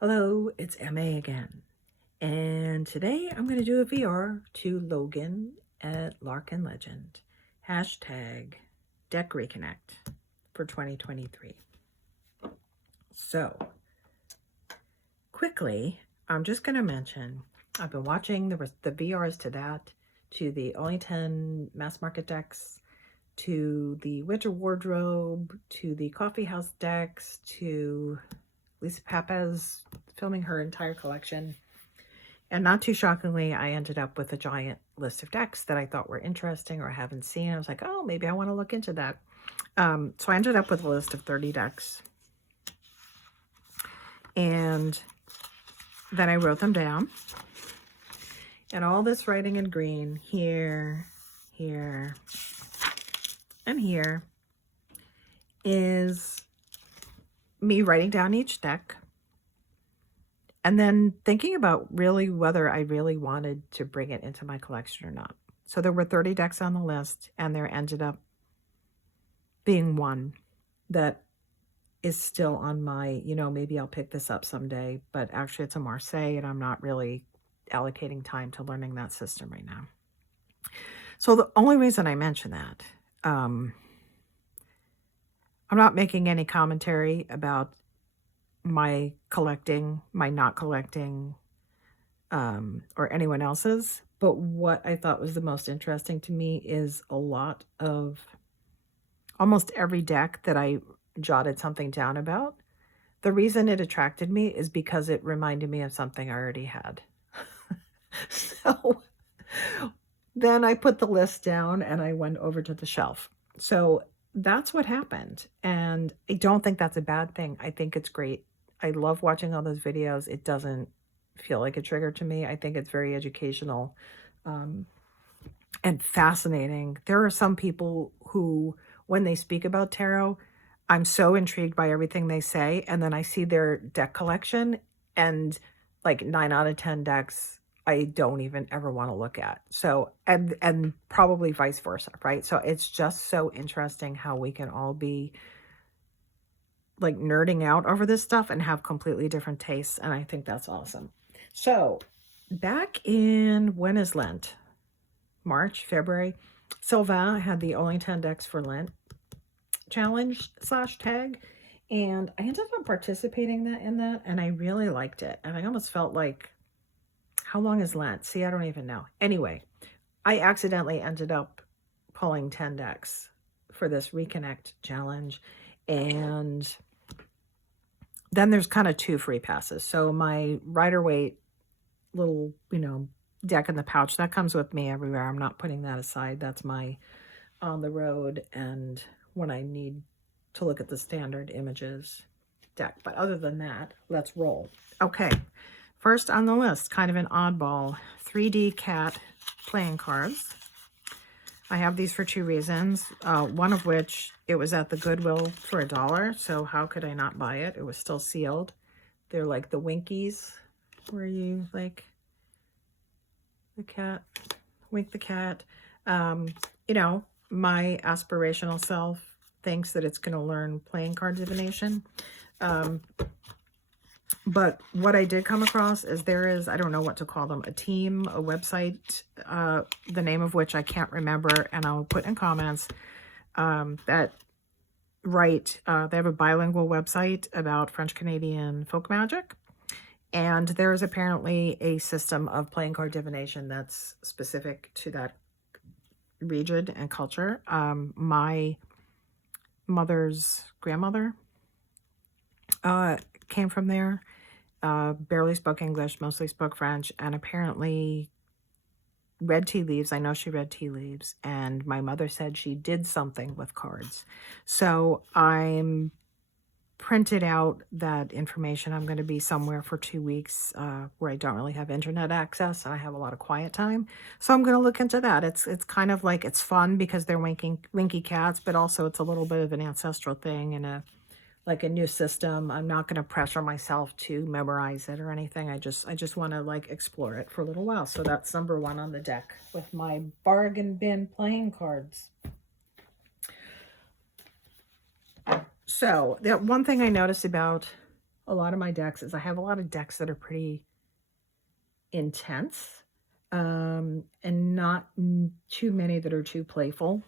Hello, it's MA again. And today I'm going to do a VR to Logan at Larkin Legend. Hashtag Deck Reconnect for 2023. So, quickly, I'm just going to mention, I've been watching the VRs to that, to the only 10 mass market decks, to the Winter Wardrobe, to the Coffee House decks, to Lisa Pappas filming her entire collection. And not too shockingly, I ended up with a giant list of decks that I thought were interesting or I haven't seen. I was like, oh, maybe I want to look into that. So I ended up with a list of 30 decks. And then I wrote them down. And all this writing in green here, here, and here is me writing down each deck and then thinking about really whether I really wanted to bring it into my collection or not. So there were 30 decks on the list, and there ended up being one that is still on my, maybe I'll pick this up someday, but actually it's a Marseille, and I'm not really allocating time to learning that system right now. So the only reason I mention that, I'm not making any commentary about my collecting, my not collecting, or anyone else's. But what I thought was the most interesting to me is a lot of, almost every deck that I jotted something down about, the reason it attracted me is because it reminded me of something I already had. So then I put the list down and I went over to the shelf. So that's what happened. And I don't think that's a bad thing. I think it's great. I love watching all those videos. It doesn't feel like a trigger to me. I think it's very educational and fascinating. There are some people who, when they speak about tarot, I'm so intrigued by everything they say. And then I see their deck collection and like 9 out of 10 decks I don't even ever want to look at. So, and probably vice versa, right? So it's just so interesting how we can all be like nerding out over this stuff and have completely different tastes. And I think that's awesome. So back in, when is Lent? March, February. Sylvain had the only 10 decks for Lent challenge / tag. And I ended up participating in that. And I really liked it. And I almost felt like, how long is Lent? See, I don't even know. Anyway, I accidentally ended up pulling 10 decks for this Reconnect challenge. And then there's kind of 2 free passes. So my Rider-Waite little, deck in the pouch, that comes with me everywhere. I'm not putting that aside. That's my on the road and when I need to look at the standard images deck. But other than that, let's roll. Okay. First on the list, kind of an oddball, 3D cat playing cards. I have these for 2 reasons. One of which, it was at the Goodwill for $1, so how could I not buy it? It was still sealed. They're like the Winkies, where you like the cat, wink the cat. My aspirational self thinks that it's going to learn playing card divination. But what I did come across is there is, I don't know what to call them, a team, a website, the name of which I can't remember, and I'll put in comments, that write, they have a bilingual website about French-Canadian folk magic. And there is apparently a system of playing card divination that's specific to that region and culture. My mother's grandmother came from there, barely spoke English, mostly spoke French, and apparently read tea leaves. I know she read tea leaves, and my mother said she did something with cards. So I'm printed out that information. I'm going to be somewhere for 2 weeks where I don't really have internet access and I have a lot of quiet time. So I'm going to look into that. It's kind of like, it's fun because they're winky cats, but also it's a little bit of an ancestral thing and a new system. I'm not going to pressure myself to memorize it or anything. I just want to like explore it for a little while. So that's number 1 on the deck with my bargain bin playing cards. So that one thing I noticed about a lot of my decks is I have a lot of decks that are pretty intense, and not too many that are too playful.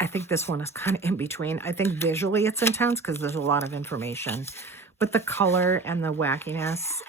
I think this one is kind of in between. I think visually it's intense because there's a lot of information, but the color and the wackiness,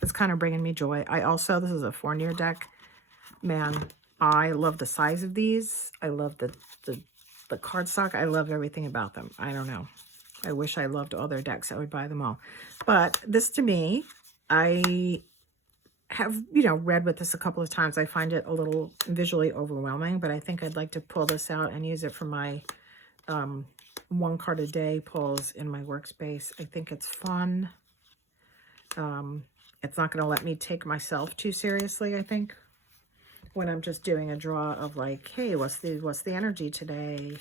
it's kind of bringing me joy. I also, this is a Fournier deck. Man, I love the size of these. I love the cardstock. I love everything about them. I don't know. I wish I loved all their decks. I would buy them all. But this, to me, I have, read with this a couple of times. I find it a little visually overwhelming, but I think I'd like to pull this out and use it for my one card a day pulls in my workspace. I think it's fun. It's not going to let me take myself too seriously, I think, when I'm just doing a draw of like, hey, what's the energy today?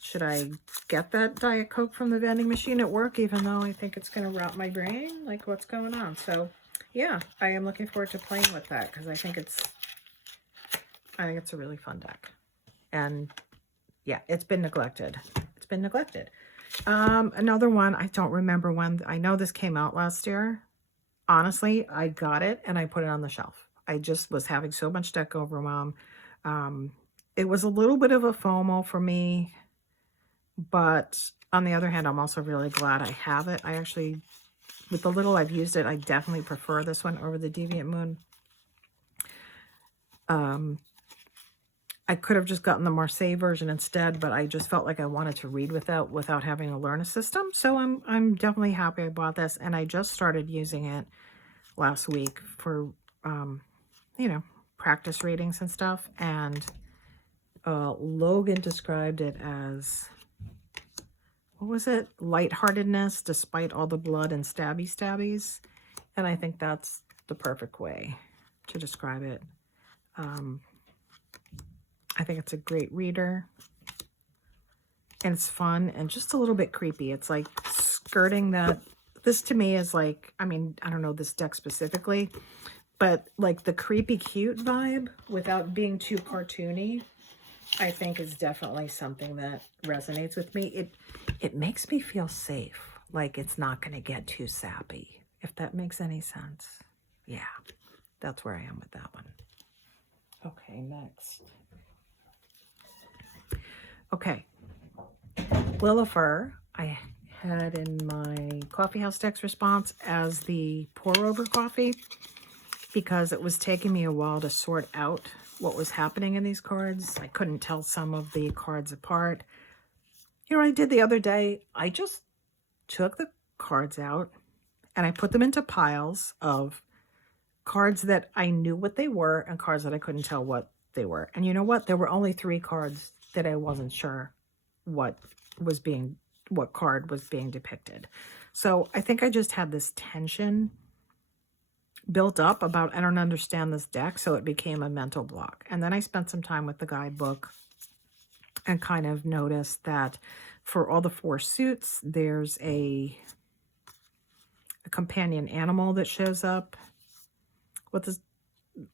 Should I get that Diet Coke from the vending machine at work, even though I think it's going to rot my brain? Like, what's going on? So, yeah, I am looking forward to playing with that because I think it's a really fun deck. And yeah, it's been neglected. It's been neglected. Another one, I don't remember when. I know this came out last year. Honestly, I got it and I put it on the shelf. I just was having so much deck overwhelm. It was a little bit of a FOMO for me, but on the other hand, I'm also really glad I have it. I actually, with the little I've used it, I definitely prefer this one over the Deviant Moon. I could have just gotten the Marseille version instead, but I just felt like I wanted to read without having to learn a system. So I'm definitely happy I bought this, and I just started using it last week for practice readings and stuff. And Logan described it as, what was it? Lightheartedness despite all the blood and stabbies. And I think that's the perfect way to describe it. I think it's a great reader, and it's fun and just a little bit creepy. It's like skirting that. This to me is like, I mean, I don't know this deck specifically, but like the creepy cute vibe without being too cartoony, I think is definitely something that resonates with me. It makes me feel safe. Like it's not going to get too sappy, if that makes any sense. Yeah, that's where I am with that one. Okay, next. Okay, Lilifer, I had in my coffee house decks response as the pour over coffee because it was taking me a while to sort out what was happening in these cards. I couldn't tell some of the cards apart. You know what I did the other day? I just took the cards out and I put them into piles of cards that I knew what they were and cards that I couldn't tell what they were. And you know what? There were only 3 cards that I wasn't sure what card was being depicted. So I think I just had this tension built up about, I don't understand this deck, so it became a mental block. And then I spent some time with the guidebook and kind of noticed that for all the 4 suits, there's a companion animal that shows up with this,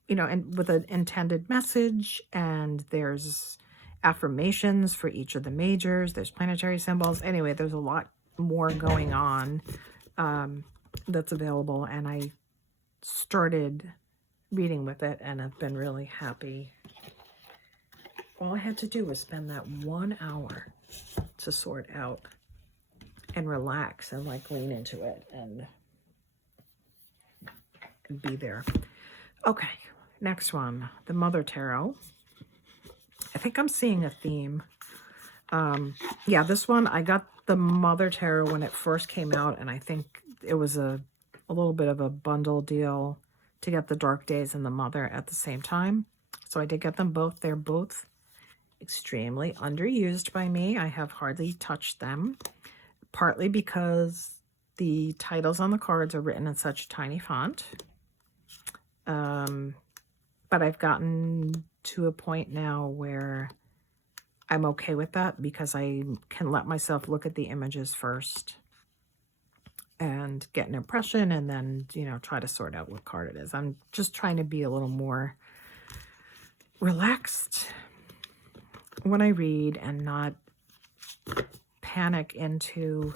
and with an intended message, and there's affirmations for each of the majors, there's planetary symbols. Anyway, there's a lot more going on that's available, and I started reading with it and I've been really happy. All I had to do was spend that 1 hour to sort out and relax and like lean into it and be there. Okay, next one, the Mother Tarot. I think I'm seeing a theme. Yeah, this one, I got the Mother Tarot when it first came out, and I think it was a little bit of a bundle deal to get the Dark Days and the Mother at the same time. So I did get them both. They're both extremely underused by me. I have hardly touched them, partly because the titles on the cards are written in such tiny font. But I've gotten to a point now where I'm okay with that because I can let myself look at the images first and get an impression and then, try to sort out what card it is. I'm just trying to be a little more relaxed when I read and not panic into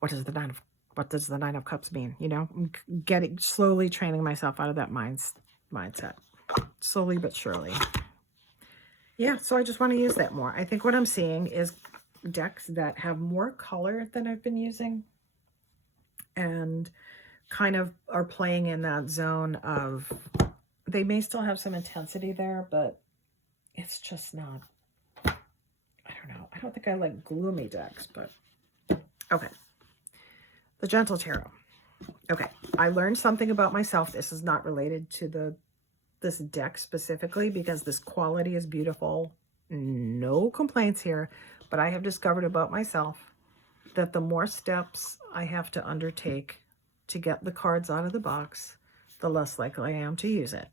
what does the Nine of Cups mean? You know, I'm slowly training myself out of that mindset, slowly but surely. Yeah, so I just want to use that more. I think what I'm seeing is decks that have more color than I've been using and kind of are playing in that zone of, they may still have some intensity there, but it's just not, I don't know. I don't think I like gloomy decks, but okay. The Gentle Tarot. Okay, I learned something about myself. This is not related to this deck specifically because this quality is beautiful. No complaints here, but I have discovered about myself that the more steps I have to undertake to get the cards out of the box, the less likely I am to use it.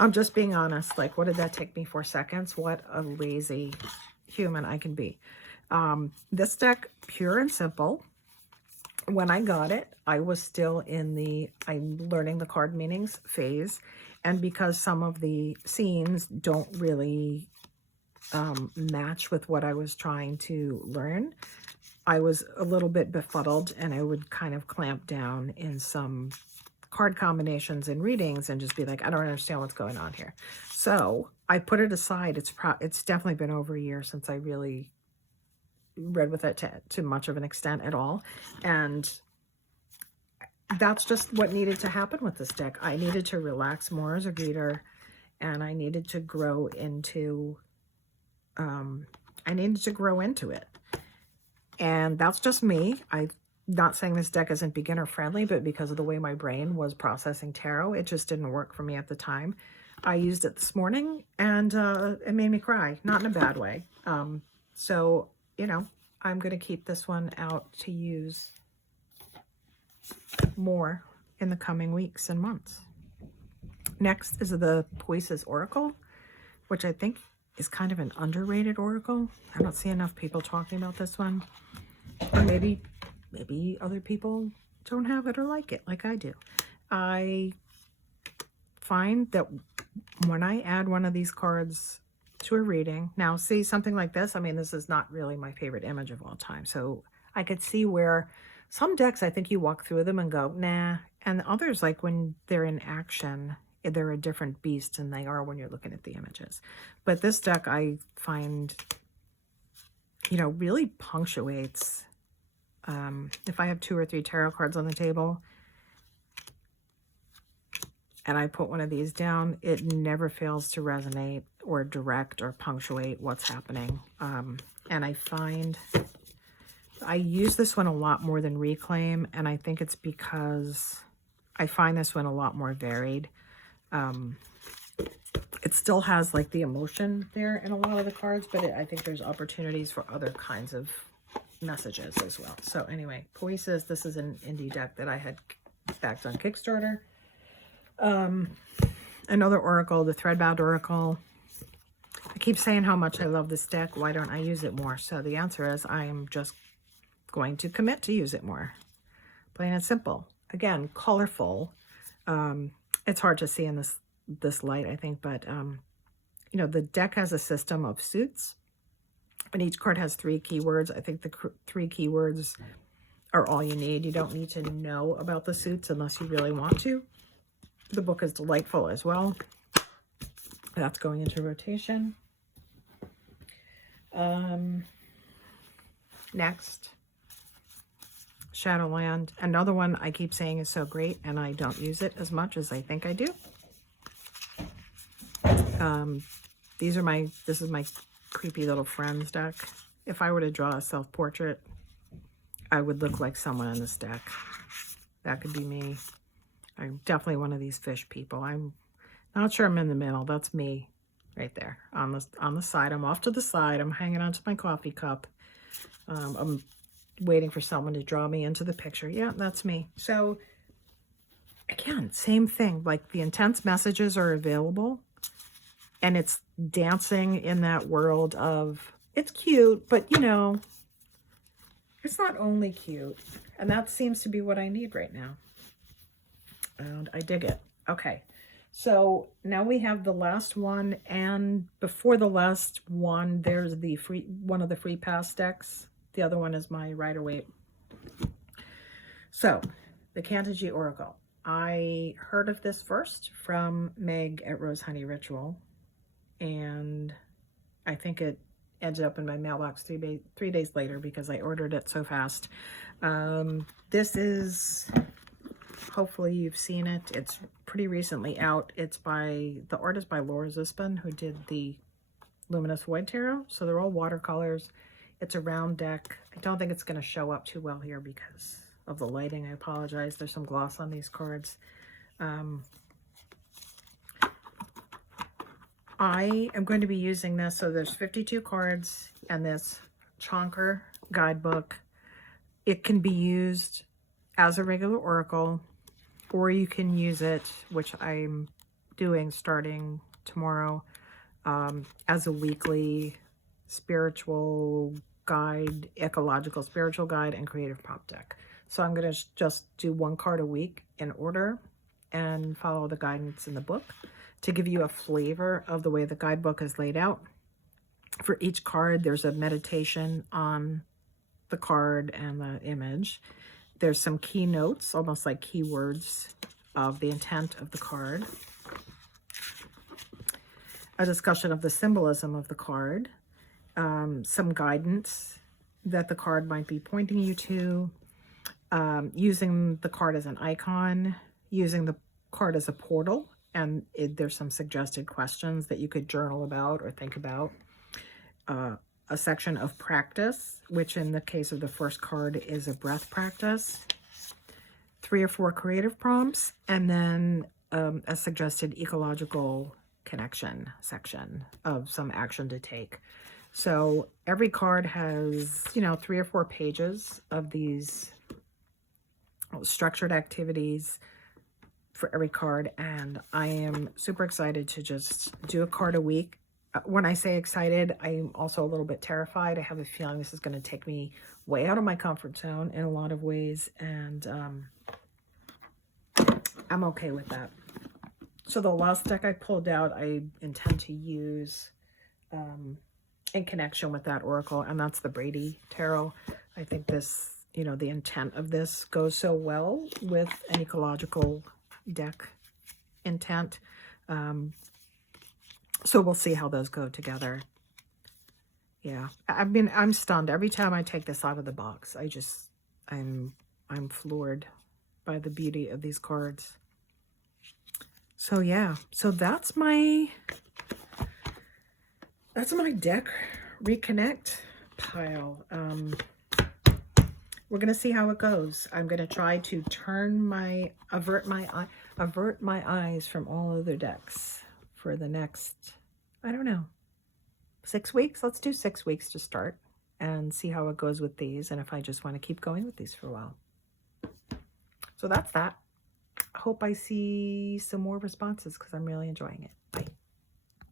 I'm just being honest. Like, what did that take me 4 seconds? What a lazy human I can be. This deck, pure and simple. When I got it, I was still in the I'm learning the card meanings phase. And because some of the scenes don't really match with what I was trying to learn, I was a little bit befuddled, and I would kind of clamp down in some card combinations and readings and just be like, I don't understand what's going on here. So I put it aside. It's definitely been over a year since I really read with it to much of an extent at all. And that's just what needed to happen with this deck. I needed to relax more as a reader, and I needed to grow into it. And that's just me. I'm not saying this deck isn't beginner friendly, but because of the way my brain was processing tarot, it just didn't work for me at the time. I used it this morning, and it made me cry, not in a bad way. So, you know, I'm going to keep this one out to use more in the coming weeks and months. Next is the Poesis Oracle, which I think is kind of an underrated oracle. I don't see enough people talking about this one. Or maybe other people don't have it or like it like I do. I find that when I add one of these cards to a reading, now see something like this, I mean, this is not really my favorite image of all time. So I could see where some decks, I think you walk through them and go, nah. And others, like when they're in action, they're a different beast than they are when you're looking at the images. But this deck, I find, you know, really punctuates. If I have 2 or 3 tarot cards on the table and I put one of these down, it never fails to resonate or direct or punctuate what's happening. And I find I use this one a lot more than Reclaim, and I think it's because I find this one a lot more varied. It still has like the emotion there in a lot of the cards, but I think there's opportunities for other kinds of messages as well. So anyway, Poesis, this is an indie deck that I had backed on Kickstarter. Another oracle, the Threadbound Oracle. I keep saying how much I love this deck. Why don't I use it more? So the answer is I am just going to commit to use it more. Plain and simple. Again, colorful. It's hard to see in this light, I think, but you know, the deck has a system of suits, and each card has 3 keywords. I think the 3 keywords are all you need. You don't need to know about the suits unless you really want to. The book is delightful as well. That's going into rotation. Next, Shadowland. Another one I keep saying is so great, and I don't use it as much as I think I do. This is my creepy little friends deck. If I were to draw a self-portrait, I would look like someone in this deck. That could be me. I'm definitely one of these fish people. I'm not sure I'm in the middle. That's me right there on the side. I'm off to the side. I'm hanging onto my coffee cup. I'm waiting for someone to draw me into the picture. Yeah, that's me. So again, same thing. Like the intense messages are available, and it's dancing in that world of, it's cute, but you know, it's not only cute. And that seems to be what I need right now. And I dig it. Okay, So now we have the last one, and before the last one, there's the one of the free pass decks. The other one is my Rider-Waite. So, the Cantigee Oracle. I heard of this first from Meg at Rose Honey Ritual, and I think it ended up in my mailbox 3 days later because I ordered it so fast. This is, hopefully you've seen it. It's pretty recently out. It's by, the artist by Laura Zispin, who did the Luminous Void Tarot. So they're all watercolors. It's a round deck. I don't think it's going to show up too well here because of the lighting. I apologize. There's some gloss on these cards. I am going to be using this. So there's 52 cards and this chonker guidebook. It can be used as a regular oracle, or you can use it, which I'm doing starting tomorrow, as a weekly spiritual guide, ecological spiritual guide, and creative prompt deck. So I'm going to just do one card a week in order and follow the guidance in the book to give you a flavor of the way the guidebook is laid out. For each card, there's a meditation on the card and the image. There's some key notes, almost like keywords of the intent of the card. A discussion of the symbolism of the card. Some guidance that the card might be pointing you to. Using the card as an icon. Using the card as a portal. And there's some suggested questions that you could journal about or think about. A section of practice, which in the case of the first card is a breath practice. 3 or 4 creative prompts, and then a suggested ecological connection section of some action to take. So every card has, 3 or 4 pages of these structured activities for every card, and I am super excited to just do a card a week. When I say excited, I'm also a little bit terrified. I have a feeling this is going to take me way out of my comfort zone in a lot of ways, and I'm okay with that. So the last deck I pulled out, I intend to use in connection with that oracle, and that's the Brady Tarot. I think this, the intent of this goes so well with an ecological deck intent. So we'll see how those go together. Yeah, I'm stunned every time I take this out of the box. I'm floored by the beauty of these cards. So yeah, so that's my deck reconnect pile. We're gonna see how it goes. I'm gonna try to avert my eyes from all other decks for the next, I don't know, 6 weeks. Let's do 6 weeks to start and see how it goes with these, and if I just want to keep going with these for a while. So that's that. I hope I see some more responses because I'm really enjoying it.